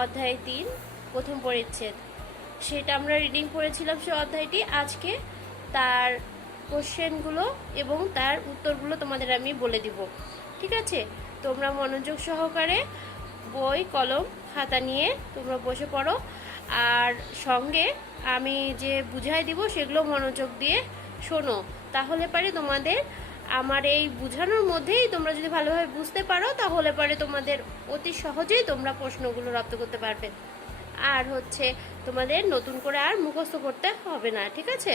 অধ্যায় 3 প্রথম পরিচ্ছেদ। সেটা আমরা রিডিং পড়েছিলাম সে অধ্যায়টি। আজকে তার কোশ্চেনগুলো এবং তার উত্তরগুলো তোমাদের আমি বলে দিব, ঠিক আছে? তোমরা মনোযোগ সহকারে বই কলম খাতা নিয়ে তোমরা বসে পড়ো, আর সঙ্গে আমি যে বুঝাই দিব সেগুলো মনোযোগ দিয়ে শোনো। তাহলে পারে তোমাদের আমার এই বোঝানোর মধ্যেই তোমরা যদি ভালোভাবে বুঝতে পারো তাহলে পারে তোমাদের অতি সহজেই তোমরা প্রশ্নগুলো রপ্ত করতে পারবে। আর হচ্ছে তোমাদের নতুন করে আর মুখস্থ করতে হবে না, ঠিক আছে?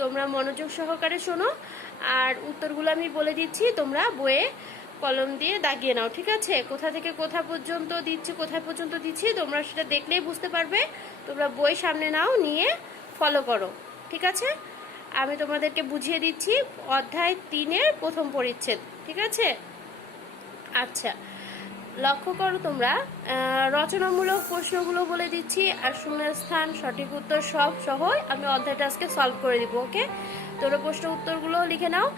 তোমরা মনোযোগ সহকারে শোনো, আর উত্তরগুলো আমি বলে দিচ্ছি, তোমরা বইয়ে কলম দিয়ে দাগিয়ে নাও, ঠিক আছে? কোথা থেকে কোথা পর্যন্ত দিচ্ছি, কোথায় পর্যন্ত দিচ্ছি তোমরা সেটা দেখলেই বুঝতে পারবে। তোমরা বই সামনে নাও, নিয়ে ফলো করো, ঠিক আছে? আমি তোমাদেরকে বুঝিয়ে দিচ্ছি অধ্যায় 3-এর প্রথম পরিচ্ছেদ, ঠিক আছে? আচ্ছা, লক্ষ্য করো তোমরা, রচনামূলক প্রশ্নগুলো বলে দিচ্ছি, আর শূন্যস্থান সঠিক উত্তর সব সহ আমি অধ্যায়টা আজকে সলভ করে দিব, ওকে? তোমরা প্রশ্ন উত্তরগুলো লিখে নাও,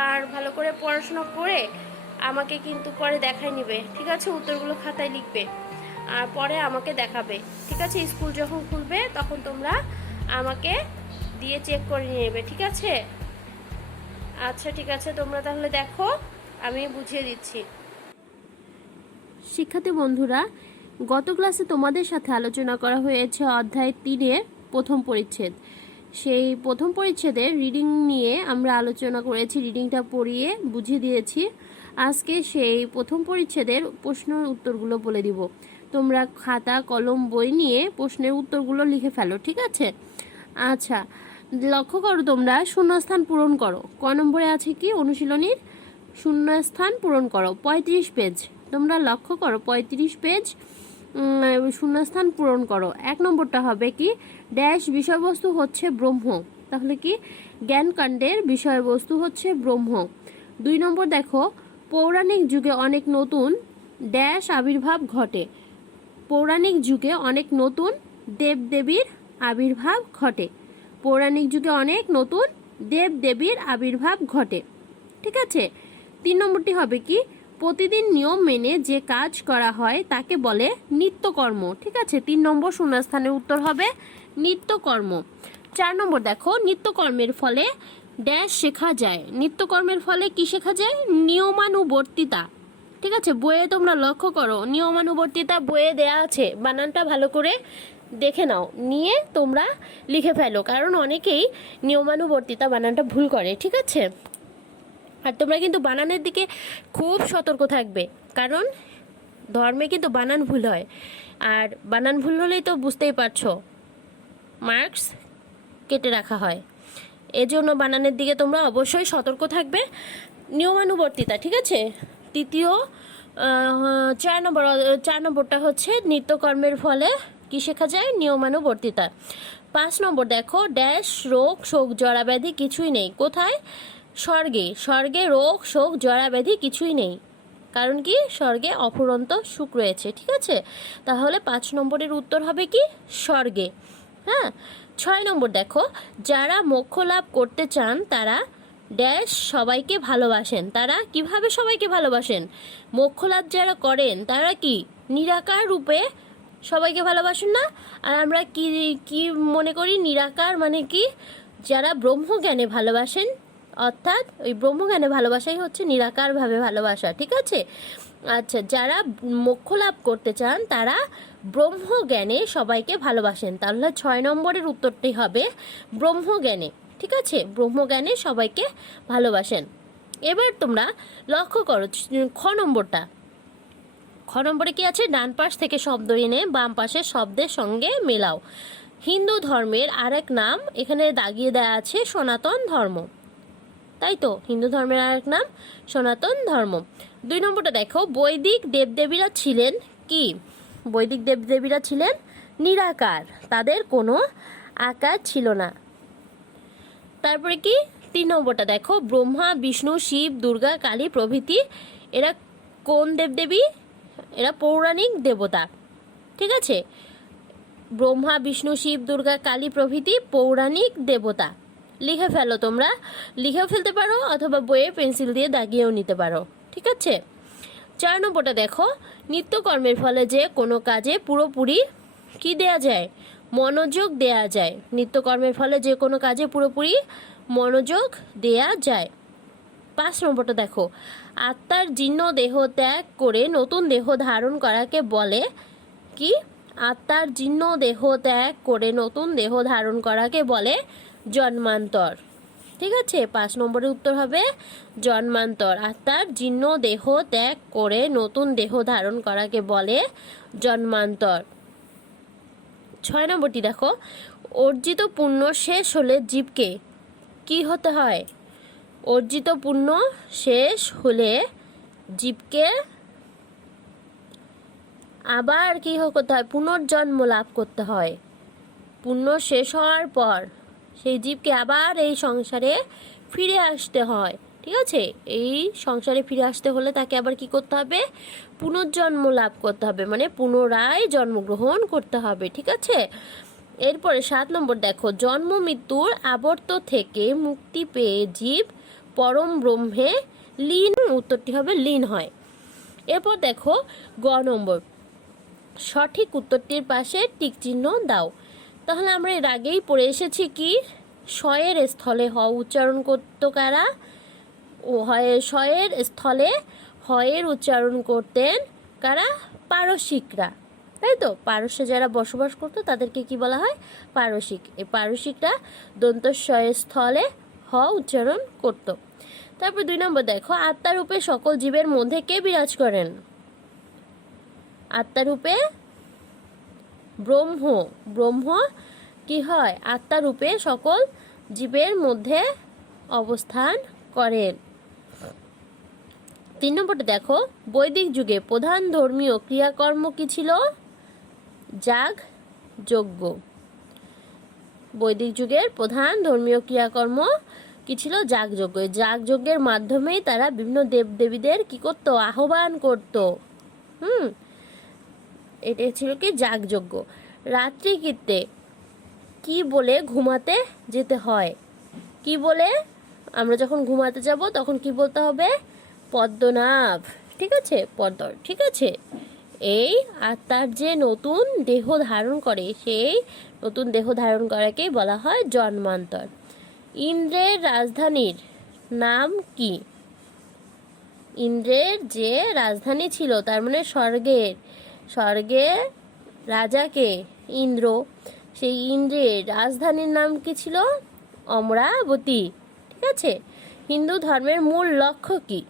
আর ভালো করে পড়াশোনা করে আমাকে কিন্তু পরে দেখাই নিবে, ঠিক আছে? উত্তরগুলো খাতায় লিখবে আর পরে আমাকে দেখাবে, ঠিক আছে? স্কুল যখন খুলবে তখন তোমরা আমাকে দিয়ে চেক করে নিয়ে নেবে, ঠিক আছে? আচ্ছা, ঠিক আছে, তোমরা তাহলে দেখো, আমি বুঝিয়ে দিচ্ছি। শিক্ষার্থী বন্ধুরা, গত ক্লাসে তোমাদের সাথে আলোচনা করা হয়েছে অধ্যায় 3-এর প্রথম পরিচ্ছেদ। সেই প্রথম পরিচ্ছেদের রিডিং নিয়ে আমরা আলোচনা করেছি, রিডিংটা পড়িয়ে বুঝিয়ে দিয়েছি। আজকে সেই প্রথম পরিচ্ছেদের প্রশ্নের উত্তরগুলো বলে দিব। তোমরা খাতা কলম বই নিয়ে প্রশ্নের উত্তরগুলো লিখে ফেলো, ঠিক আছে? আচ্ছা, লক্ষ্য করো তোমরা, শূন্যস্থান পূরণ করো। ক নম্বরে আছে কি অনুশীলনীর? শূন্যস্থান পূরণ করো, 35 পেজ। তোমরা লক্ষ্য করো 35 পেজ শূন্যস্থান পূরণ করো। 1 নম্বরটা হবে কি? ড্যাশ বিষয়বস্তু হচ্ছে ব্রহ্ম। তাহলে কি? জ্ঞানকাণ্ডের বিষয়বস্তু হচ্ছে ব্রহ্ম। 2 নম্বর দেখো, পৌরাণিক যুগে অনেক নতুন ড্যাশ আবির্ভাব ঘটে। পৌরাণিক যুগে অনেক নতুন দেবদেবীর আবির্ভাব ঘটে। পৌরাণিক যুগে অনেক নতুন দেবদেবীর আবির্ভাব ঘটে, ঠিক আছে? 3 নম্বরটি হবে কি? প্রতিদিন নিয়ম মেনে যে কাজ করা হয় তাকে বলে নিত্যকর্ম, ঠিক আছে? 3 নম্বর শূন্যস্থানের উত্তর হবে নিত্যকর্ম। 4 নম্বর দেখো, নিত্যকর্মের ফলে ড্যাশ শেখা যায়। নিত্যকর্মের ফলে কি শেখা যায়? নিয়মানুবর্তিতা, ঠিক আছে? বইয়ে তোমরা লক্ষ্য করো, নিয়মানুবর্তিতা বইয়ে দেয়া আছে, বানানটা ভালো করে দেখে নাও, নিয়ে তোমরা লিখে ফেলো, কারণ অনেকেই নিয়মানুবর্তিতা বানানটা ভুল করে, ঠিক আছে? আর তোমরা কিন্তু বানানের দিকে খুব সতর্ক থাকবে, কারণ ধর্মে কিন্তু বানান ভুল হয়, আর বানান ভুল হলেই তো বুঝতেই পারছো মার্কস কেটে রাখা হয়। এজন্য বানানের দিকে তোমরা অবশ্যই সতর্ক থাকবে। নিয়মানুবর্তিতা, ঠিক আছে? তৃতীয় 4 নম্বরটা হচ্ছে নিত্যকর্মের ফলে কি শেখা যায়? নিয়মানুবর্তিতা। 5 নম্বর দেখো, ড্যাশ রোগ শোক জরা ব্যাধি কিছুই নেই। কোথায়? স্বর্গে। স্বর্গে রোগ শোক জরা ব্যাধি কিছুই নেই, কারণ কি? স্বর্গে অফুরন্ত সুখ রয়েছে, ঠিক আছে? তাহলে 5 নম্বরের উত্তর হবে কি? স্বর্গে। হ্যাঁ। 6 নম্বর দেখো, যারা মোক্ষ লাভ করতে চান তারা ড্যাশ সবাইকে ভালোবাসেন। তারা কিভাবে সবাইকে ভালোবাসেন? মোক্ষ লাভ যারা করেন তারা কি নিরাকার রূপে সবাইকে ভালোবাসেন না? আর আমরা কি কি মনে করি? নিরাকার মানে কি? যারা ব্রহ্মজ্ঞানে ভালোবাসেন, অর্থাৎ ওই ব্রহ্মজ্ঞানে ভালোবাসাই হচ্ছে নিরাকারভাবে ভালোবাসা, ঠিক আছে? আচ্ছা, যারা মোক্ষ লাভ করতে চান তারা ব্রহ্মজ্ঞানে সবাইকে ভালোবাসেন। তাহলে 6 নম্বরের উত্তরটি হবে ব্রহ্মজ্ঞানে, ঠিক আছে? ব্রহ্মজ্ঞানে সবাইকে ভালোবাসেন। এবার তোমরা লক্ষ্য করো খ নম্বরটা। খ নম্বরে কি আছে? ডান পাশ থেকে শব্দ এনে বাম পাশের শব্দের সঙ্গে মেলাও। হিন্দু ধর্মের আরেক নাম এখানে দাগিয়ে দেওয়া আছে সনাতন ধর্ম, তাই তো? হিন্দু ধর্মের আরেক নাম সনাতন ধর্ম। 2 নম্বরটা দেখো, বৈদিক দেবদেবীরা ছিলেন কি? বৈদিক দেবদেবীরা ছিলেন নিরাকার, তাদের কোনো আকার ছিল না। তারপরে কি? 3 নম্বরটা দেখো, ব্রহ্মা বিষ্ণু শিব দুর্গা কালী প্রভৃতি এরা কোন দেবদেবী? এরা পৌরাণিক দেবতা, ঠিক আছে? ব্রহ্মা বিষ্ণু শিব দুর্গা কালী প্রভৃতি পৌরাণিক দেবতা। লিখে ফেলো, তোমরা লিখেও ফেলতে পারো অথবা বইয়ে পেন্সিল দিয়ে দাগিয়েও নিতে পারো, ঠিক আছে? 4 নম্বরটা দেখো, নিত্যকর্মের ফলে যে কোনো কাজে পুরোপুরি কি দেয়া যায়, মনোযোগ দেয়া যায়। নিত্যকর্মের ফলে যে কোনো কাজে পুরোপুরি মনোযোগ দেয়া যায়। 5 নম্বরটা দেখো, আত্মার জীর্ণ দেহ ত্যাগ করে নতুন দেহ ধারণ করাকে বলে কি? আত্মার জীর্ণ দেহ ত্যাগ করে নতুন দেহ ধারণ করাকে বলে জন্মান্তর। ঠিক আছে, 5 নম্বরের উত্তর হবে জন্মান্তর। আত্মার জীর্ণ দেহ ত্যাগ করে নতুন দেহ ধারণ করাকে বলে জন্মান্তর। 6 নম্বরটি দেখো, অর্জিত পুণ্য শেষ হলে জীবকে কি হতে হয়? অর্জিত পুণ্য শেষ হলে জীবকে আবার কি করতে হয়? পুনর্জন্ম লাভ করতে হয়। পুণ্য শেষ হওয়ার পর সেই জীবকে আবার এই সংসারে ফিরে আসতে হয়। ঠিক আছে, এই সংসারে ফিরে আসতে হলে তাকে আবার কি করতে হবে? পুনর্জন্ম লাভ করতে হবে, মানে পুনরায় জন্মগ্রহণ করতে হবে। ঠিক আছে, এরপরে 7 নম্বর দেখো, জন্ম মৃত্যুর আবর্ত থেকে মুক্তি পেয়ে জীব পরম ব্রহ্মে লীন, উত্তরটি হবে লীন হয়। এরপর দেখো গ নম্বর, সঠিক উত্তরটির পাশে টিক চিহ্ন দাও। তাহলে আমরা এর আগেই পড়ে এসেছি কি, শয়ের স্থলে হ উচ্চারণ করত কারা? শয়ের স্থলে হয়ের উচ্চারণ করতেন কারা? পারসিকরা, তাই তো? পারস্যে যারা বসবাস করতো তাদেরকে কি বলা হয়? পারসিক। এই পারসিকরা দন্তস্বয়ের স্থলে হ উচ্চারণ করত। তারপর 2 নম্বর দেখো, আত্মারূপে সকল জীবের মধ্যে কে বিরাজ করেন? আত্মারূপে ব্রহ্ম। ব্রহ্ম কি হয়? আত্মারূপে সকল জীবের মধ্যে অবস্থান করেন। 3 নম্বরটা দেখো, বৈদিক যুগে প্রধান ধর্মীয় ক্রিয়াকর্ম কি ছিল? যাগ যজ্ঞ। বৈদিক যুগের প্রধান ধর্মীয় ক্রিয়াকর্ম কি ছিল? যাগযজ্ঞ। যাগযজ্ঞের মাধ্যমেই তারা বিভিন্ন দেবদেবীদের কি করত? আহ্বান করত। এটা ছিল কি? যাগযজ্ঞ। রাত্রিকৃত্যে কি বলে ঘুমাতে যেতে হয়? কি বলে? আমরা যখন ঘুমাতে যাব তখন কি বলতে হবে? পদ্মনাভ। ঠিক আছে, পদ্ম। ঠিক আছে, এই আত্মার যে নতুন দেহ ধারণ করে সেই নতুন দেহ ধারণ করাকে বলা হয় জন্মান্তর। ইন্দ্রের রাজধানীর নাম কি? ইন্দ্রের যে রাজধানী ছিল, তার মানে স্বর্গের রাজাকে ইন্দ্র, সেই ইন্দ্রের রাজধানীর নাম কি ছিল? অমরাবতী। ঠিক আছে, হিন্দু ধর্মের মূল লক্ষ্য কি?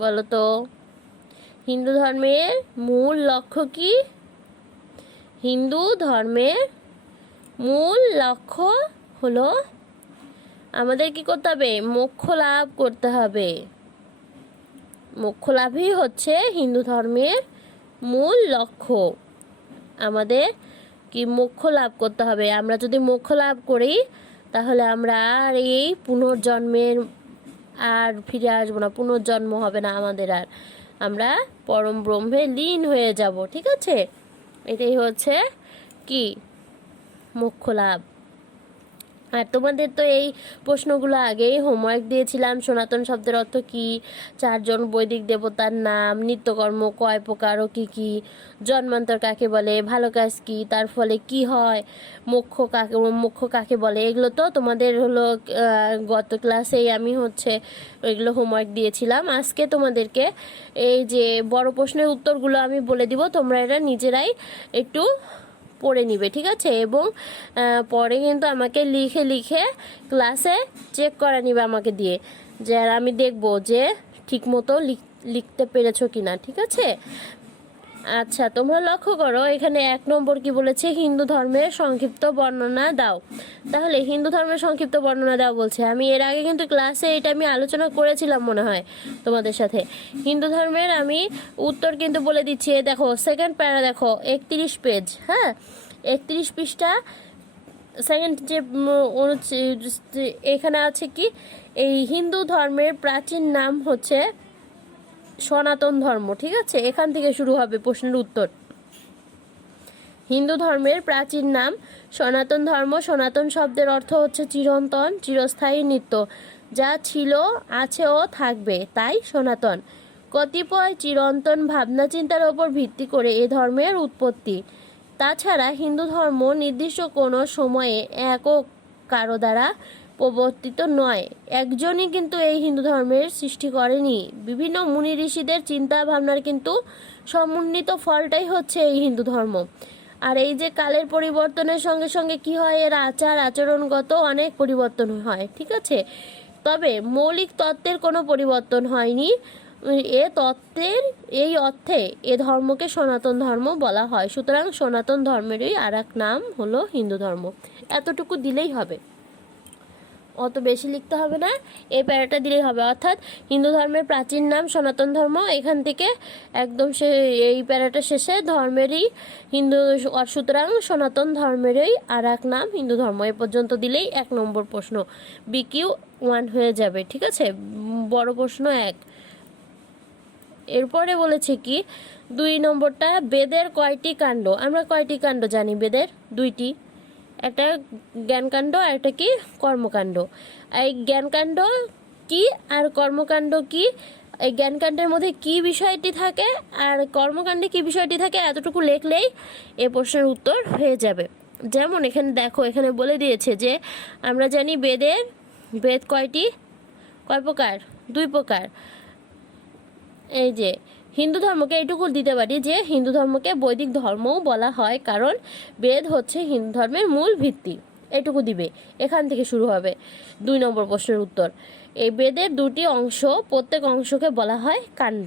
বলো তো, হিন্দু ধর্মের মূল লক্ষ্য কি? হিন্দু ধর্মের মূল লক্ষ্য হলো আমাদের কি করতে হবে? মোক্ষ লাভ করতে হবে। মোক্ষ লাভই হচ্ছে হিন্দু ধর্মের মূল লক্ষ্য। আমাদের কি মোক্ষ লাভ করতে হবে। আমরা যদি মোক্ষ লাভ করি তাহলে আমরা আর এই পুনর্জন্মের আর ফিরে আসবো না, পুনর্জন্ম হবে না আমাদের আর, আমরা পরম ব্রহ্মে লীন হয়ে যাব। ঠিক আছে, এটাই হচ্ছে কি? মোক্ষ লাভ। আর তোমাদের তো এই প্রশ্নগুলো আগেই হোমওয়ার্ক দিয়েছিলাম। সনাতন শব্দের অর্থ কি? 4 জন বৈদিক দেবতার নাম, নিত্যকর্ম কয় প্রকার ও কি কি, জন্মান্তর কাকে বলে, ভালো কাজ কি, তার ফলে কি হয়, মোক্ষ কাকে বলে, এগুলো তো তোমাদের হলো গত ক্লাসেই আমি এগুলো হোমওয়ার্ক দিয়েছিলাম। আজকে তোমাদেরকে এই যে বড় প্রশ্নের উত্তরগুলো আমি বলে দিব, তোমরা এটা নিজেরাই একটু পড়ে নিবে। ঠিক আছে, এবং পরে কিন্তু আমাকে লিখে ক্লাসে চেক করে নিবে আমাকে দিয়ে, যে আমি দেখব যে ঠিক মতো লিখতে পেরেছো কিনা। ঠিক আছে, আচ্ছা তোমরা লক্ষ্য করো এখানে 1 নম্বর কি বলেছে? হিন্দু ধর্মের সংক্ষিপ্ত বর্ণনা দাও। তাহলে হিন্দু ধর্মের সংক্ষিপ্ত বর্ণনা দাও বলছে। আমি এর আগে কিন্তু ক্লাসে এটা আমি আলোচনা করেছিলাম মনে হয় তোমাদের সাথে। হিন্দু ধর্মের আমি উত্তর কিন্তু বলে দিচ্ছি। দেখো সেকেন্ড প্যারা, দেখো 31 পেজ, হ্যাঁ 31 পৃষ্ঠা, সেকেন্ড যে এখানে আছে কি, এই হিন্দু ধর্মের প্রাচীন নাম হচ্ছে সনাতন ধর্ম। ঠিক আছে, এখান থেকে শুরু হবে প্রশ্নের উত্তর। হিন্দু ধর্মের প্রাচীন নাম সনাতন ধর্ম। সনাতন শব্দের অর্থ হচ্ছে চিরন্তন, চিরস্থায়ী, নিত্য, যা ছিল, আছে ও থাকবে, তাই সনাতন। কতিপয় চিরন্তন ভাবনা চিন্তার ওপর ভিত্তি করে এ ধর্মের উৎপত্তি। তাছাড়া হিন্দু ধর্ম নির্দিষ্ট কোনো সময়ে একক কারো দ্বারা প্রবর্তিত নয়। একজনই কিন্তু এই হিন্দু ধর্মের সৃষ্টি করেনি, বিভিন্ন মুনি ঋষিদের চিন্তা ভাবনার কিন্তু সমন্বিত ফলটাই হচ্ছে এই হিন্দু ধর্ম। আর এই যে কালের পরিবর্তনের সঙ্গে সঙ্গে কি হয়, এর আচার আচরণগত অনেক পরিবর্তন হয়, ঠিক আছে। তবে মৌলিক তত্ত্বের কোনো পরিবর্তন হয়নি। এই অর্থে এ ধর্মকে সনাতন ধর্ম বলা হয়। সুতরাং সনাতন ধর্মেরই আর এক নাম হলো হিন্দু ধর্ম। এতটুকু দিলেই হবে, অত বেশি লিখতে হবে না, এই প্যারাটা দিলেই হবে। অর্থাৎ হিন্দু ধর্মের প্রাচীন নাম সনাতন ধর্ম, এখান থেকে একদম এই প্যারাটা শেষে ধর্মেরই হিন্দু, সুতরাং সনাতন ধর্মেরই আর এক নাম হিন্দু ধর্ম। এ পর্যন্ত দিলেই 1 নম্বর প্রশ্ন BQ 1 হয়ে যাবে, ঠিক আছে। বড় প্রশ্ন 1। এরপরে বলেছে কি 2 নম্বরটা, বেদের কয়টি কাণ্ড? আমরা কয়টি কাণ্ড জানি? বেদের 2টি, একটা জ্ঞানকাণ্ড আর একটা কি কর্মকাণ্ড। এই জ্ঞানকাণ্ড কি আর কর্মকাণ্ড কি, এই জ্ঞানকাণ্ডের মধ্যে কি বিষয়টি থাকে আর কর্মকাণ্ডে কি বিষয়টি থাকে, এতটুকু লিখলেই এ প্রশ্নের উত্তর হয়ে যাবে। যেমন এখানে দেখো, এখানে বলে দিয়েছে যে আমরা জানি বেদ কয়টি, কয় প্রকার? 2 প্রকার। এই যে হিন্দু ধর্মকে এইটুকু দিতে পারি যে হিন্দু ধর্মকে বৈদিক ধর্মও বলা হয়, কারণ বেদ হচ্ছে হিন্দু ধর্মের মূল ভিত্তি। এটুকু দিবে, এখান থেকে শুরু হবে 2 নম্বর প্রশ্নের উত্তর। এই বেদের 2টি অংশ, প্রত্যেক অংশকে বলা হয় কাণ্ড।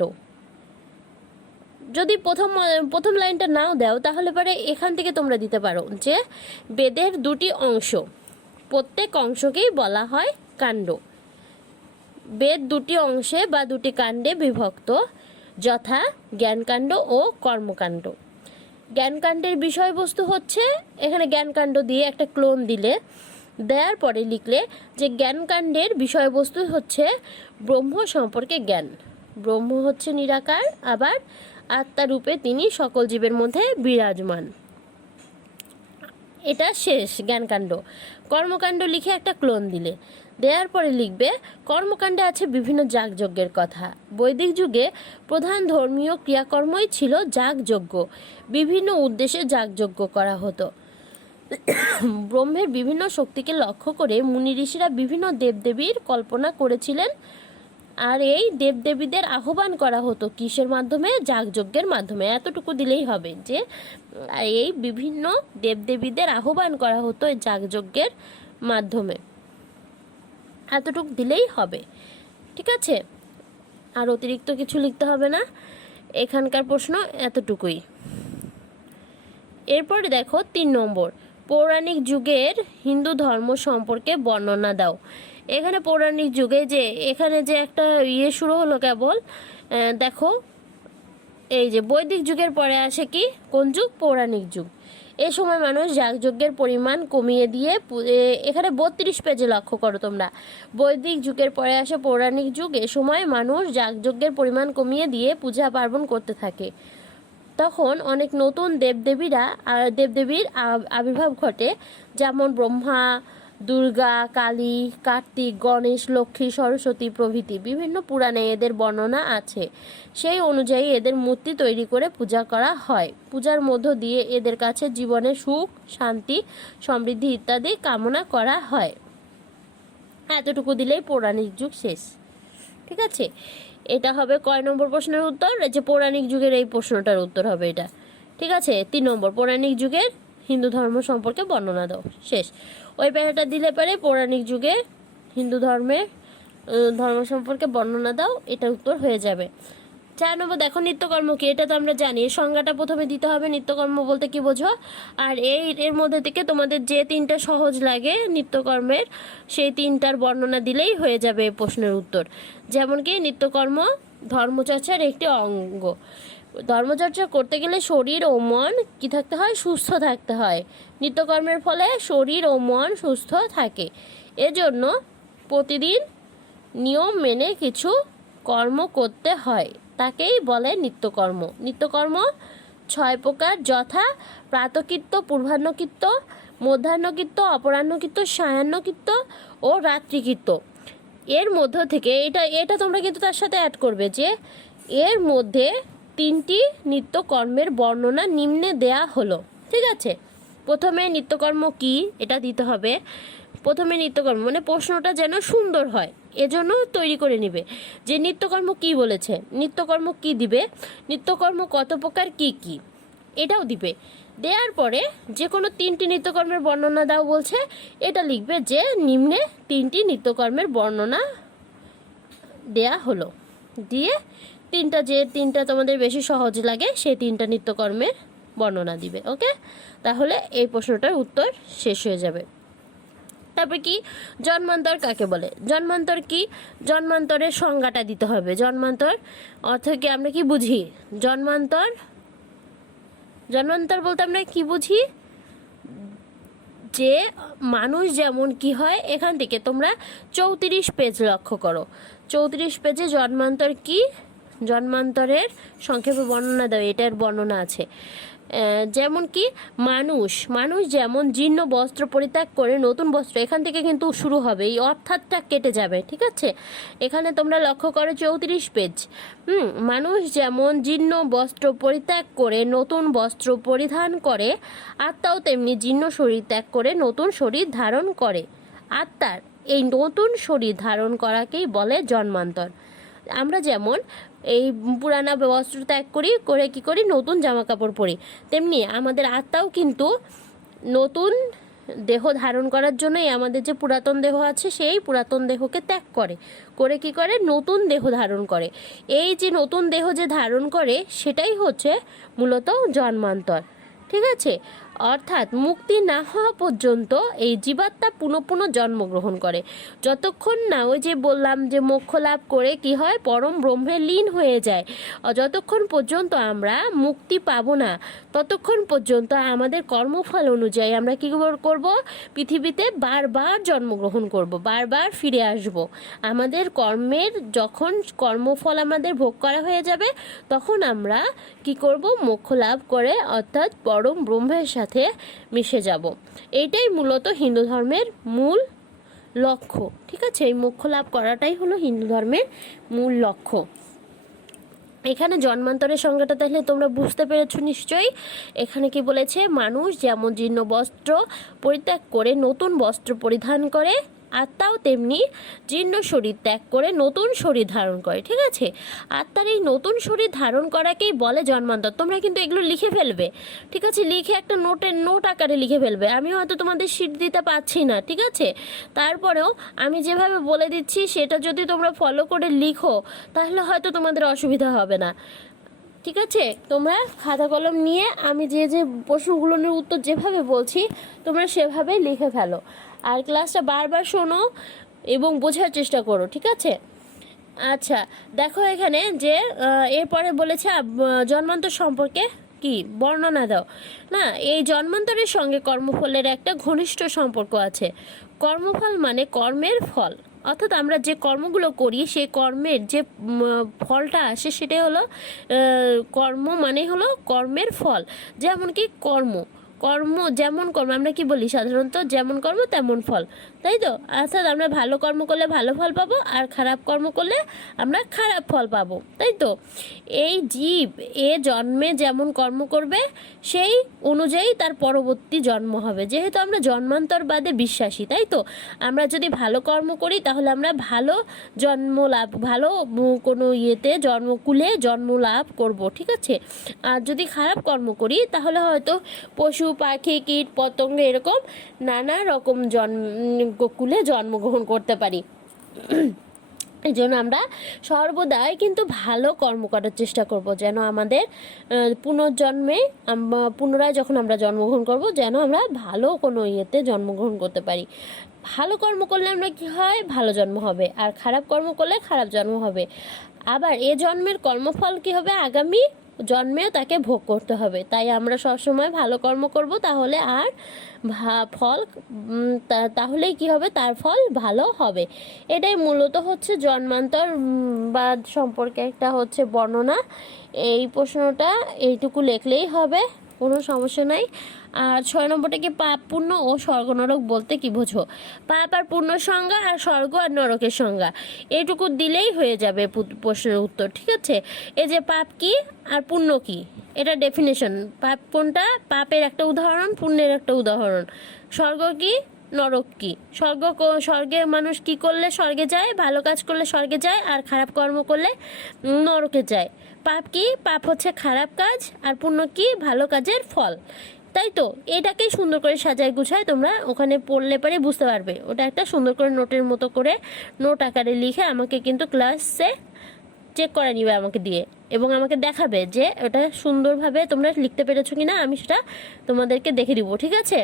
যদি প্রথম লাইনটা নাও দাও তাহলে পরে এখান থেকে তোমরা দিতে পারো যে বেদের 2টি অংশ, প্রত্যেক অংশকেই বলা হয় কাণ্ড। বেদ 2টি অংশে বা 2টি কাণ্ডে বিভক্ত, যথা জ্ঞানকাণ্ড ও কর্মকাণ্ড। জ্ঞানকাণ্ডের বিষয়বস্তু হচ্ছে, এখানে জ্ঞানকাণ্ড দিয়ে একটা ক্লোন দেওয়ার পরে লিখলে যে জ্ঞানকাণ্ডের বিষয়বস্তু হচ্ছে ব্রহ্ম সম্পর্কে জ্ঞান। ব্রহ্ম হচ্ছে নিরাকার, আবার আত্মারূপে তিনি সকল জীবের মধ্যে বিরাজমান। এটা শেষ জ্ঞানকাণ্ড। কর্মকাণ্ড লিখে একটা ক্লোন দেওয়ার পরে লিখবে কর্মকাণ্ডে আছে বিভিন্ন যাগযজ্ঞের কথা। বৈদিক যুগে প্রধান ধর্মীয় ক্রিয়াকর্মই ছিল যাগযজ্ঞ। বিভিন্ন উদ্দেশ্যে যাগযজ্ঞ করা হতো। ব্রহ্মের বিভিন্ন শক্তিকে লক্ষ্য করে মুনি ঋষিরা বিভিন্ন দেবদেবীর কল্পনা করেছিলেন, আর এই দেবদেবীদের আহ্বান করা হতো কিসের মাধ্যমে? যাগযজ্ঞের মাধ্যমে। এতটুকু দিলেই হবে যে এই বিভিন্ন দেবদেবীদের আহ্বান করা হতো এই যাগযজ্ঞের মাধ্যমে। এতটুকু দিলেই হবে, ঠিক আছে। আর অতিরিক্ত কিছু লিখতে হবে না, এখানকার প্রশ্ন এতটুকুই। এরপরে দেখো 3 নম্বর, পৌরাণিক যুগের হিন্দু ধর্ম সম্পর্কে বর্ণনা দাও। এখানে পৌরাণিক যুগে যে এখানে যে একটা শুরু হলো কেবল, দেখো এই যে বৈদিক যুগের পরে আসে কি কোন যুগ? পৌরাণিক যুগ। এ সময় মানুষ যাগযজ্ঞের পরিমাণ কমিয়ে দিয়ে, এখানে 32 পেজে লক্ষ্য করো তোমরা, বৈদিক যুগের পরে আসে পৌরাণিক যুগ। এ সময় মানুষ যাগযজ্ঞের পরিমাণ কমিয়ে দিয়ে পূজা পার্বণ করতে থাকে। তখন অনেক নতুন দেবদেবীর আবির্ভাব ঘটে, যেমন ব্রহ্মা, দুর্গা, কালী, কার্তিক, গণেশ, লক্ষ্মী, সরস্বতী প্রভৃতি। বিভিন্ন পুরাণে এদের বর্ণনা আছে। সেই অনুযায়ী এদের মূর্তি তৈরি করে পূজা করা হয়। পূজার মধ্য দিয়ে এদের কাছে জীবনে সুখ, শান্তি, সমৃদ্ধি ইত্যাদি কামনা করা হয়। এতটুকু দিলেই পৌরাণিক যুগ শেষ, ঠিক আছে। এটা হবে কয় নম্বর প্রশ্নের উত্তর? যে পৌরাণিক যুগের এই প্রশ্নটার উত্তর হবে এটা, ঠিক আছে। 3 নম্বর, পৌরাণিক যুগের হিন্দু ধর্ম সম্পর্কে বর্ণনা দাও, শেষ। ওই প্যারাটা দিলে পারে পৌরাণিক যুগে হিন্দু ধর্ম সম্পর্কে বর্ণনা দাও, এটা উত্তর হয়ে যাবে। 4 নম্বর দেখো, নিত্যকর্ম কি? এটা তো আমরা জানি, সংজ্ঞাটা প্রথমে দিতে হবে। নিত্যকর্ম বলতে কি বোঝো? আর এর মধ্যে থেকে তোমাদের যে 3টা সহজ লাগে নিত্যকর্মের, সেই 3টার বর্ণনা দিলেই হয়ে যাবে এই প্রশ্নের উত্তর। যেমন কি নিত্যকর্ম ধর্মচর্চার একটি অঙ্গ। ধর্মচর্চা করতে গেলে শরীর ও মন কি থাকতে হয়? সুস্থ থাকতে হয়। নিত্যকর্মের ফলে শরীর ও মন সুস্থ থাকে। এজন্য প্রতিদিন নিয়ম মেনে কিছু কর্ম করতে হয়, তাকেই বলে নিত্যকর্ম। নিত্যকর্ম 6 প্রকার, যথা প্রাতকৃত্য, পূর্বাহ্নকৃত্য, মধ্যাহ্নকৃত্য, অপরাহ্নকৃত্য, সায়াহ্নকৃত্য ও রাত্রিকৃত্য। এর মধ্য থেকে এটা তোমরা কিন্তু তার সাথে অ্যাড করবে যে এর মধ্যে 3টি নিত্যকর্মের বর্ণনা নিম্নে দেয়া হলো। ঠিক আছে, প্রথমে নিত্যকর্ম কি এটা দিতে হবে। প্রথমে নিত্যকর্ম মানে প্রশ্নটা যেন সুন্দর হয়, এজন্য তৈরি করে নিবে যে নিত্যকর্ম কি বলেছে, নিত্যকর্ম কি দিবে, নিত্যকর্ম কত প্রকার কি কি এটাও দিবে। দেওয়ার পরে যে কোনো 3টি নিত্যকর্মের বর্ণনা দাও বলছে, এটা লিখবে যে নিম্নে 3টি নিত্যকর্মের বর্ণনা দেয়া হলো। দিয়ে যে তিনটা তোমাদের বেশি সহজ লাগে সেই 3টা নিত্যকর্মের বর্ণনা দিবে। ওকে, তাহলে এই প্রশ্নটার উত্তর শেষ হয়ে যাবে। তারপর কি, জন্মান্তর কাকে বলে? জন্মান্তর কি, জন্মান্তরের সংজ্ঞাটা দিতে হবে। জন্মান্তর অর্থ কি, আমরা কি বুঝি? জন্মান্তর বলতে আমরা কি বুঝি? যে মানুষ যেমন কি হয়, এখান থেকে তোমরা 34 পেজ লক্ষ্য করো। 34 পেজে জন্মান্তর কি, জন্মান্তরের সংক্ষেপে বর্ণনা দাও, এটার বর্ণনা আছে। যেমন কি, মানুষ যেমন জীর্ণ বস্ত্র পরিত্যাগ করে নতুন বস্ত্র, এখান থেকে কিন্তু শুরু হবে, এই অর্থাৎটা কেটে যাবে। ঠিক আছে, এখানে তোমরা লক্ষ্য করো 34 পেজ। মানুষ যেমন জীর্ণ বস্ত্র পরিত্যাগ করে নতুন বস্ত্র পরিধান করে, আত্মাও তেমনি জীর্ণ শরীর ত্যাগ করে নতুন শরীর ধারণ করে। আত্মার এই নতুন শরীর ধারণ করাকেই বলে জন্মান্তর। আমরা যেমন এই পুরানা বস্ত্র ত্যাগ করে কি করি, নতুন জামা কাপড় পরি, তেমনি আমাদের আত্মাও কিন্তু নতুন দেহ ধারণ করার জন্যই আমাদের যে পুরাতন দেহ আছে সেই পুরাতন দেহকে ত্যাগ করে কি করে, নতুন দেহ ধারণ করে। এই যে নতুন দেহ যে ধারণ করে সেটাই হচ্ছে মূলত জন্মান্তর। ঠিক আছে, অর্থাৎ মুক্তি না হওয়া পর্যন্ত এই জীবাত্মা পুনঃ জন্মগ্রহণ করে। যতক্ষণ না, ওই যে বললাম যে মোক্ষ লাভ করে কি হয়, পরম ব্রহ্মে লীন হয়ে যায়, যতক্ষণ পর্যন্ত আমরা মুক্তি পাবো না ততক্ষণ পর্যন্ত আমাদের কর্মফল অনুযায়ী আমরা কি করব, পৃথিবীতে বারবার জন্মগ্রহণ করব, বারবার ফিরে আসব। আমাদের কর্মের যখন কর্মফল আমাদের ভোগ করা হয়ে যাবে, তখন আমরা কি করব, মোক্ষ লাভ করে অর্থাৎ পরম ব্রহ্মের সাথে মিশে যাব। এইটাই মূলত হিন্দু ধর্মের মূল লক্ষ্য। ঠিক আছে, এই মোক্ষ লাভ করাটাই হলো হিন্দু ধর্মের মূল লক্ষ্য। এখানে জন্মান্তরের সংজ্ঞাটা তাহলে তোমরা বুঝতে পেরেছো নিশ্চয়ই। এখানে কি বলেছে, মানুষ যেমন জীর্ণ বস্ত্র পরিত্যাগ করে নতুন বস্ত্র পরিধান করে, আত্মাও তেমনি জীর্ণ শরীর ত্যাগ করে নতুন শরীর ধারণ করে। ঠিক আছে, আত্মার এই নতুন শরীর ধারণ করাকেই বলে জন্মান্তর। তোমরা কিন্তু এগুলো লিখে ফেলবে। ঠিক আছে, লিখে একটা নোট আকারে লিখে ফেলবে। আমি হয়তো তোমাদের শিট দিতে পারছি না, ঠিক আছে, তারপরেও আমি যেভাবে বলে দিচ্ছি সেটা যদি তোমরা ফলো করে লিখো তাহলে হয়তো তোমাদের অসুবিধা হবে না। ঠিক আছে, তোমরা খাতা কলম নিয়ে আমি যে প্রশ্নগুলোর উত্তর যেভাবে বলছি তোমরা সেভাবে লিখে ফেলো, আর ক্লাসটা বারবার শোনো এবং বোঝার চেষ্টা করো। ঠিক আছে, আচ্ছা দেখো এখানে যে এরপরে বলেছে জন্মান্তর সম্পর্কে কি বর্ণনা দাও। না, এই জন্মান্তরের সঙ্গে কর্মফলের একটা ঘনিষ্ঠ সম্পর্ক আছে। কর্মফল মানে কর্মের ফল, অর্থাৎ আমরা যে কর্মগুলো করি সেই কর্মের যে ফলটা আসে সেটাই হলো কর্ম, মানে হলো কর্মের ফল। যেমন কি যেমন কর্ম আমরা কি বলি সাধারণত, যেমন কর্ম তেমন ফল, তাই তো। অর্থাৎ আমরা ভালো কর্ম করলে ভালো ফল পাবো, আর খারাপ কর্ম করলে আমরা খারাপ ফল পাবো, তাই তো। এই জীব জন্মে যেমন কর্ম করবে সেই অনুযায়ী তার পরবর্তী জন্ম হবে। যেহেতু আমরা জন্মান্তরবাদে বিশ্বাসী, তাই তো, আমরা যদি ভালো কর্ম করি তাহলে আমরা ভালো ভালো কোনো জন্মকুলে জন্ম লাভ করব। ঠিক আছে, আর যদি খারাপ কর্ম করি তাহলে হয়তো পশু পাখি কীট পতঙ্গ এরকম নানা রকম কুলে জন্মগ্রহণ করতে পারি। এই জন্য আমরা সর্বদাই কিন্তু ভালো কর্ম করার চেষ্টা করব, যেন আমাদের পুনরায় যখন আমরা জন্মগ্রহণ করব যেন আমরা ভালো কোনো জন্মগ্রহণ করতে পারি। ভালো কর্ম করলে আমরা কি হয়, ভালো জন্ম হবে, আর খারাপ কর্ম করলে খারাপ জন্ম হবে। আবার এ জন্মের কর্মফল কি হবে, আগামী জন্মেও তাকে ভোগ করতে হবে। তাই আমরা সবসময় ভালো কর্ম করব, তাহলে আর তাহলেই কি হবে, তার ফল ভালো হবে। এটাই মূলত হচ্ছে জন্মান্তর সম্পর্কে একটা হচ্ছে বর্ণনা। এই প্রশ্নটা এইটুকু লিখলেই হবে। কোনো সমস্যা নাই। আর 6 নম্বরটা কি পাপ পুণ্য ও স্বর্গ নরক বলতে কি বোঝো? পাপ আর পুণ্যর সংজ্ঞা আর স্বর্গ আর নরকের সংজ্ঞা এইটুকু দিলেই হয়ে যাবে প্রশ্নের উত্তর, ঠিক আছে? এই যে পাপ কি আর পুণ্য কি, এটা ডেফিনেশন। পাপ কোনটা? পাপের একটা উদাহরণ, পুণ্যের একটা উদাহরণ। স্বর্গ কি, নরক কি? স্বর্গে মানুষ কি করলে স্বর্গে যায়? ভালো কাজ করলে স্বর্গে যায়, আর খারাপ কর্ম করলে নরকে যায়। পাপ কি? পাপ হচ্ছে খারাপ কাজ, আর পুণ্য কি? ভালো কাজের ফল। তাই তো, এটাকেই সুন্দর করে সাজায় গুছায় তোমরা ওখানে পড়লে পরে বুঝতে পারবে। ওটা একটা সুন্দর করে নোটের মতো করে নোট আকারে লিখে আমাকে কিন্তু ক্লাসে চেক করে নিবে আমাকে দিয়ে, এবং আমাকে দেখাবে যে ওটা সুন্দরভাবে তোমরা লিখতে পেরেছো কিনা, আমি সেটা তোমাদেরকে দেখে দিব, ঠিক আছে?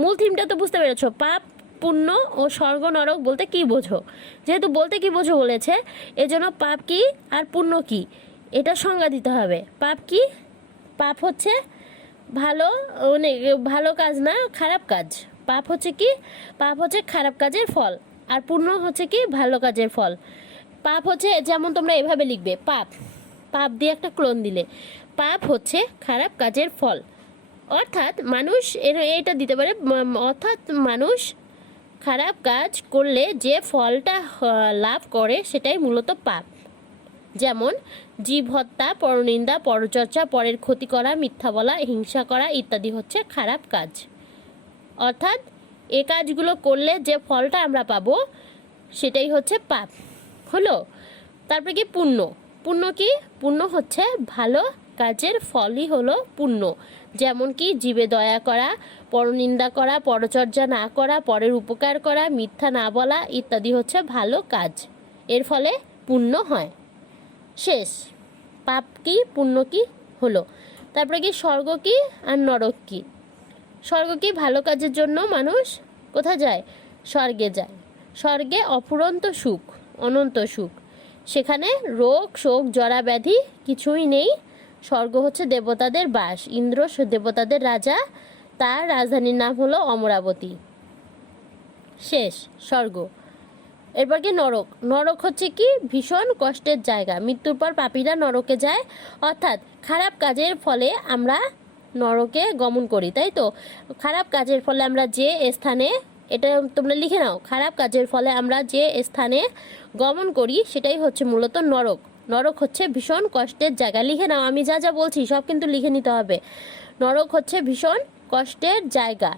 মূল থিমটা তো বুঝতে পেরেছো, পাপ পুণ্য ও স্বর্গ নরক বলতে কি বোঝো। যেহেতু বলতে কি বোঝো বলেছে, এজন্য পাপ কি আর পুণ্য কি এটা সংজ্ঞা দিতে হবে। পাপ কি? পাপ হচ্ছে ভালো, মানে ভালো কাজ না, খারাপ কাজ। পাপ হচ্ছে কি? পাপ হচ্ছে খারাপ কাজের ফল। আর পুণ্য হচ্ছে কি? ভালো কাজের ফল। পাপ হচ্ছে, যেমন তোমরা এভাবে লিখবে, পাপ, পাপ দিয়ে একটা ক্লোন দিলে, পাপ হচ্ছে খারাপ কাজের ফল। অর্থাৎ মানুষ এটা দিতে পারে, অর্থাৎ মানুষ খারাপ কাজ করলে যে ফলটা লাভ করে সেটাই মূলত পাপ। যেমন জীব হত্যা, পরনিন্দা, পরচর্চা, পরের ক্ষতি করা, মিথ্যা বলা, হিংসা করা ইত্যাদি হচ্ছে খারাপ কাজ। অর্থাৎ এই কাজগুলো করলে যে ফলটা আমরা পাবো সেটাই হচ্ছে পাপ, হলো? তারপরে কি পুণ্য? পুণ্য কি? পুণ্য হচ্ছে ভালো কাজের ফলই হলো পুণ্য। যেমন কি জীবে দয়া করা, পরনিন্দা করা, পরচর্যা না করা, পরের উপকার করা, মিথ্যা না বলা ইত্যাদি হচ্ছে ভালো কাজ, এর ফলে পুণ্য হয়। শেষ। পাপ কি, পুণ্য কি, হলো। তারপরে কি স্বর্গ কি আর নরক কি? স্বর্গ কি? ভালো কাজের জন্য মানুষ কোথায় যায়? স্বর্গে যায়। স্বর্গে অফুরন্ত সুখ, অনন্ত সুখ। সেখানে রোগ শোক জরা ব্যাধি কিছুই নেই। স্বর্গ হচ্ছে দেবতাদের বাস। ইন্দ্র দেবতাদের রাজা, তার রাজধানীর নাম হলো অমরাবতী। শেষ, স্বর্গ। এরপর কি নরক? নরক হচ্ছে কি? ভীষণ কষ্টের জায়গা। মৃত্যুর পর পাপীরা নরকে যায়, অর্থাৎ খারাপ কাজের ফলে আমরা নরকে গমন করি, তাই তো? খারাপ কাজের ফলে আমরা যে স্থানে, এটা তোমরা লিখে নাও, খারাপ কাজের ফলে আমরা যে স্থানে গমন করি সেটাই হচ্ছে মূলত নরক। নরক হচ্ছে ভীষণ কষ্টের জায়গা। লিখে নাও, আমি যা যা বলছি সব কিন্তু লিখে নিতে হবে। নরক হচ্ছে ভীষণ কষ্টের জায়গা।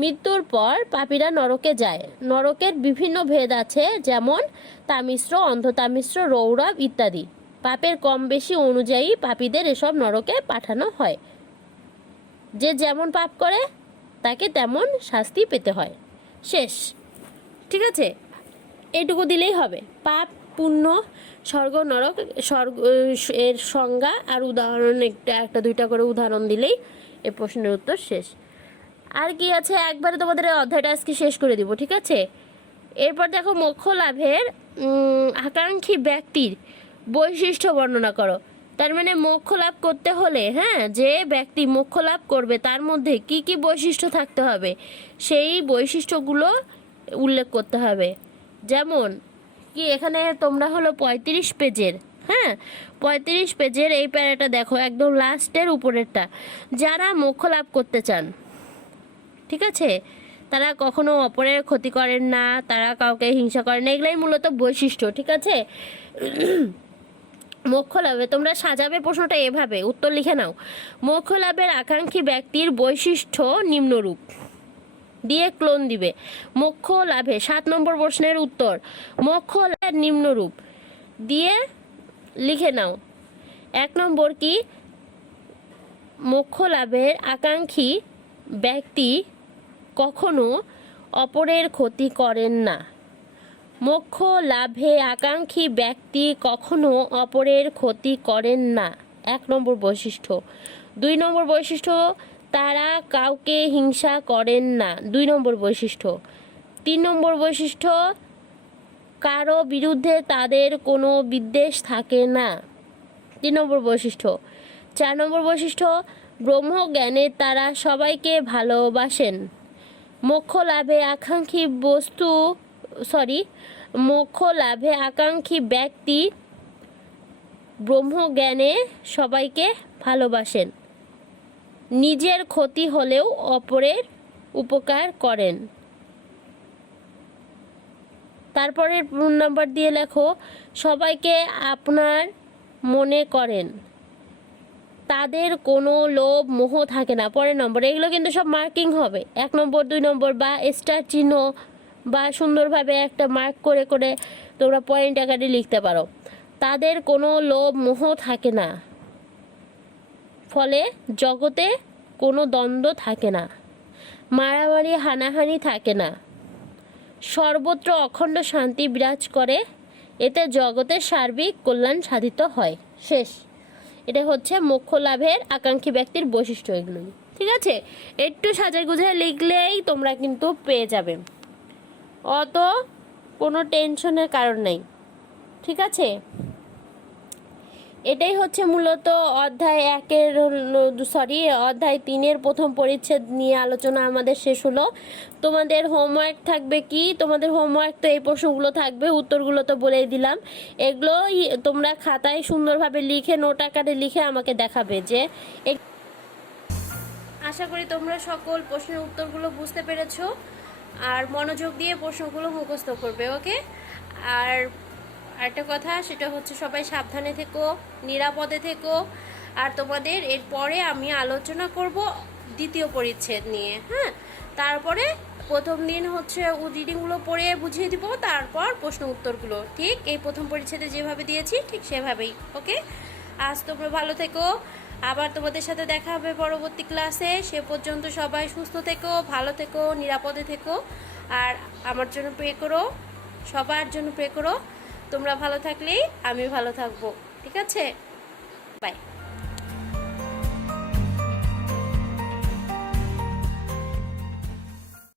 মৃত্যুর পর পাপীরা নরকে যায়। নরকের বিভিন্ন ভেদ আছে, যেমন তামিশ্র, অন্ধতামিশ্র, রৌরব ইত্যাদি। পাপের কম বেশি অনুযায়ী পাপীদের এসব নরকে পাঠানো হয়। যে যেমন পাপ করে তাকে তেমন শাস্তি পেতে হয়। শেষ, ঠিক আছে? এইটুকু দিলেই হবে। পাপ পুণ্য স্বর্গ নরক, স্বর্গ এর সংজ্ঞা আর উদাহরণ একটা দুইটা করে উদাহরণ দিলেই এ প্রশ্নের উত্তর শেষ। আর কি আছে, একবারে তোমাদের অধ্যায়টা আজকে শেষ করে দিব, ঠিক আছে? এরপর দেখো, মোক্ষ লাভের আকাঙ্ক্ষী ব্যক্তির বৈশিষ্ট্য বর্ণনা করো। তার মানে মোক্ষ লাভ করতে হলে, হ্যাঁ, যে ব্যক্তি মোক্ষ লাভ করবে তার মধ্যে কি কি বৈশিষ্ট্য থাকতে হবে সেই বৈশিষ্ট্যগুলো উল্লেখ করতে হবে। যেমন কি, এখানে তোমরা হলো 35 পেজের, হ্যাঁ, 35 পেজের এই প্যারাটা দেখো, একদম লাস্টের উপরেরটা। যারা মোক্ষ লাভ করতে চান, ঠিক আছে, তারা কখনো অপরের ক্ষতি করেন না, তারা কাউকে হিংসা করেন না, এগুলাই মূলত বৈশিষ্ট্য, ঠিক আছে? মোক্ষ লাভে তোমরা সাজাবে প্রশ্নটা এভাবে, উত্তর লিখে নাও। মোক্ষ লাভের আকাঙ্ক্ষী ব্যক্তির বৈশিষ্ট্য নিম্নরূপ দিয়ে ক্লোন দিবে। মোক্ষ লাভে 7 নম্বর প্রশ্নের উত্তর, মোক্ষ লাভের নিম্নরূপ দিয়ে লিখে নাও। 1 নম্বর কি, মোক্ষ লাভের আকাঙ্ক্ষী ব্যক্তি কখনো অপরের ক্ষতি করেন না। মোক্ষ লাভে আকাঙ্ক্ষী ব্যক্তি কখনো অপরের ক্ষতি করেন না, 1 নম্বর বৈশিষ্ট্য। 2 নম্বর বৈশিষ্ট্য, তারা কাউকে হিংসা করেন না, 2 নম্বর বৈশিষ্ট্য। 3 নম্বর বৈশিষ্ট্য, কারো বিরুদ্ধে তাদের কোনো বিদ্বেষ থাকে না, 3 নম্বর বৈশিষ্ট্য। 4 নম্বর বৈশিষ্ট্য, ব্রহ্মজ্ঞানে তারা সবাইকে ভালোবাসেন। মোক্ষ লাভে আকাঙ্ক্ষী মোক্ষ লাভে আকাঙ্ক্ষী ব্যক্তি ব্রহ্মজ্ঞানে সবাইকে ভালোবাসেন। নিজের ক্ষতি হলেও অপরের উপকার করেন। তারপরে নাম্বার দিয়ে লেখো, সবাইকে আপনার মনে করেন, তাদের কোনো লোভ মোহ থাকে না। পরের নম্বর, এগুলো কিন্তু সব মার্কিং হবে, 1 নম্বর 2 নম্বর বা স্টার চিহ্ন বা সুন্দরভাবে একটা মার্ক করে করে তোমরা পয়েন্ট আকারে লিখতে পারো। তাদের কোনো লোভ মোহ থাকে না, ফলে জগতে কোনো দ্বন্দ্ব থাকে না, মারামারি হানাহানি থাকে না, সর্বত্র অখণ্ড শান্তি বিরাজ করে, এতে জগতের সার্বিক কল্যাণ সাধিত হয়। শেষ। এটা হচ্ছে মোক্ষ লাভের আকাঙ্ক্ষী ব্যক্তির বৈশিষ্ট্য এগুলো। ঠিক আছে, একটু সাজায় গুজায় লিখলেই তোমরা কিন্তু পেয়ে যাবে, অত কোনো টেনশনের কারণ নেই। ঠিক আছে, এটাই হচ্ছে মূলত অধ্যায় 3-এর প্রথম পরিচ্ছেদ নিয়ে আলোচনা আমাদের শেষ হলো। তোমাদের হোমওয়ার্ক থাকবে কি? তোমাদের হোমওয়ার্ক তো এই প্রশ্নগুলো থাকবে, উত্তরগুলো তো বলেই দিলাম। এগুলো তোমরা খাতায় সুন্দরভাবে লিখে, নোট আকারে লিখে আমাকে দেখাবে। যে আশা করি তোমরা সকল প্রশ্নের উত্তরগুলো বুঝতে পেরেছো আর মনোযোগ দিয়ে প্রশ্নগুলো মুখস্থ করবে। ওকে, আর একটা কথা, সেটা হচ্ছে সবাই সাবধানে থেকো, নিরাপদে থেকো। আর তোমাদের এরপরে আমি আলোচনা করব দ্বিতীয় পরিচ্ছেদ নিয়ে। হ্যাঁ, তারপরে প্রথম দিন হচ্ছে রিডিংগুলো পড়ে বুঝিয়ে দিব, তারপর প্রশ্ন উত্তরগুলো ঠিক এই প্রথম পরিচ্ছেদে যেভাবে দিয়েছি ঠিক সেভাবেই। ওকে, আজ তোমরা ভালো থেকো, আবার তোমাদের সাথে দেখা হবে পরবর্তী ক্লাসে। সে পর্যন্ত সবাই সুস্থ থেকো, ভালো থেকো, নিরাপদে থেকো। আর আমার জন্য প্রে করো, সবার জন্য প্রে করো। তোমরা ভালো থাকলেই আমি ভালো থাকবো। ঠিক আছে, বাই।